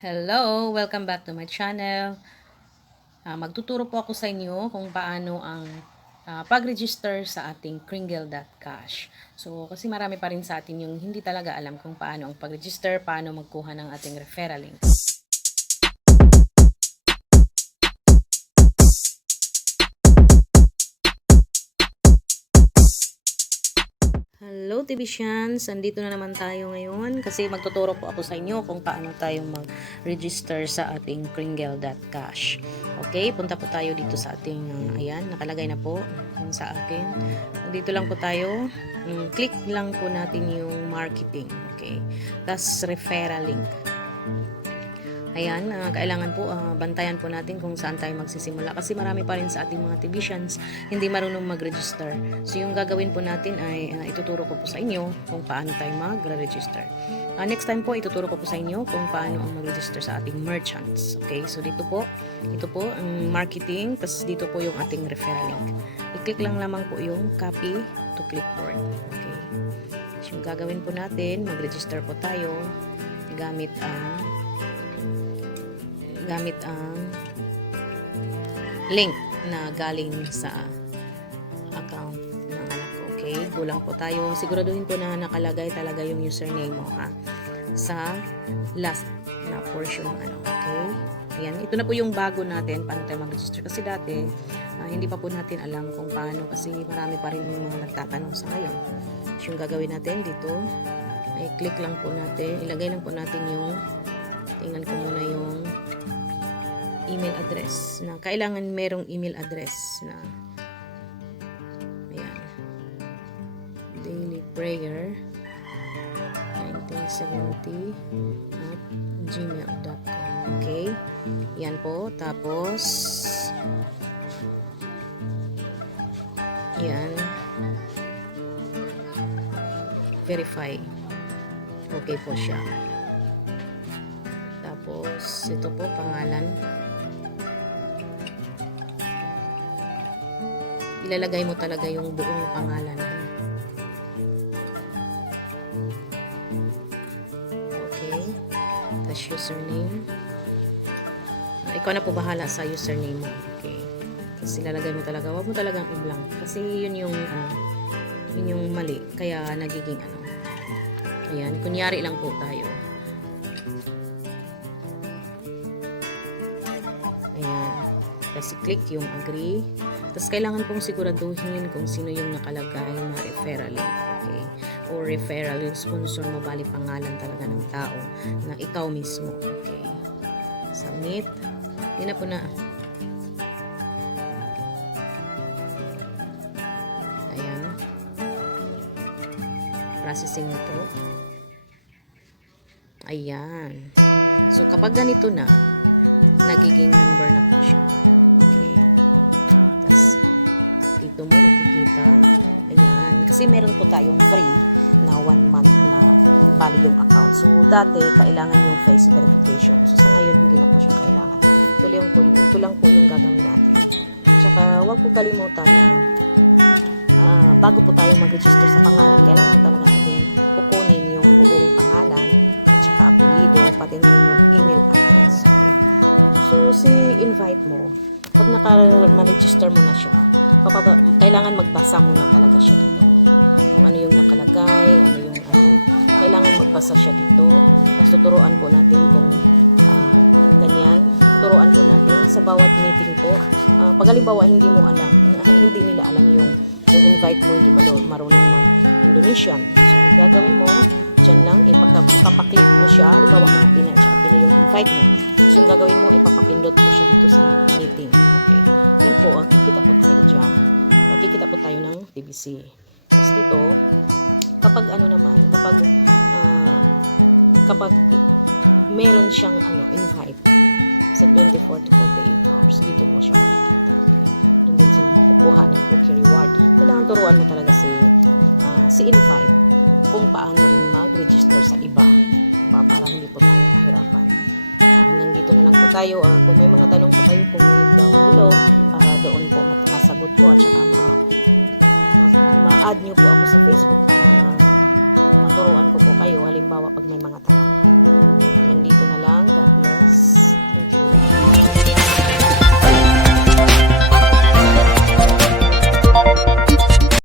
Hello! Welcome back to my channel. Magtuturo po ako sa inyo kung paano ang pag-register sa ating Kringle.cash. So, kasi marami pa rin sa atin yung hindi talaga alam kung paano ang pag-register, paano magkuha ng ating referral link. Hello Tibisians! Andito na naman tayo ngayon kasi magtuturo po ako sa inyo kung paano tayo mag-register sa ating Kringle.cash. Okay, punta po tayo dito sa ating, ayan, nakalagay na po sa akin. Dito lang po tayo, click lang po natin yung marketing. Okay, tas referral link. Ayan, kailangan po bantayan po natin kung saan tayo magsisimula kasi marami pa rin sa ating mga Tibisians hindi marunong mag-register. So yung gagawin po natin ay ituturo ko po sa inyo kung paano tayo mag-register. Next time po ituturo ko po sa inyo kung paano mag-register sa ating merchants. Okay, so ito po ang marketing, tapos dito po yung ating referral link. I-click lang naman po yung copy to clipboard. Okay. So yung gagawin po natin, mag-register po tayo gamit ang link na galing sa account. Okay, kulang po tayo. Siguraduhin po na nakalagay talaga yung username mo sa last na portion. Okay, yan. Ito na po yung bago natin paano tayo mag-register. Kasi dati, hindi pa po natin alam kung paano kasi marami pa rin yung nagtatanong sa ngayon. So, yung gagawin natin dito, ay click lang po natin, ilagay lang po natin yung kailangan merong email address na ayan, Daily Prayer 1970 okay, yan po. Tapos yan, verify, okay po siya. Tapos ito po pangalan, ilalagay mo talaga yung buong pangalan. Okay. Tapos username. Ikaw na po bahala sa username. Okay. Tapos ilalagay mo talaga. Huwag mo talagang lang. Kasi yun yung mali. Kaya nagiging Ayan. Kunyari lang po tayo. Ayan. Tapos click yung agree. Tapos kailangan pong siguraduhin kung sino yung nakalagay na referral link. Okay? O referral link sponsor mo, bali pangalan talaga ng tao na ikaw mismo. Okay? Submit. Hindi na po na. Ayan. Processing na to. Ayan. So kapag ganito na,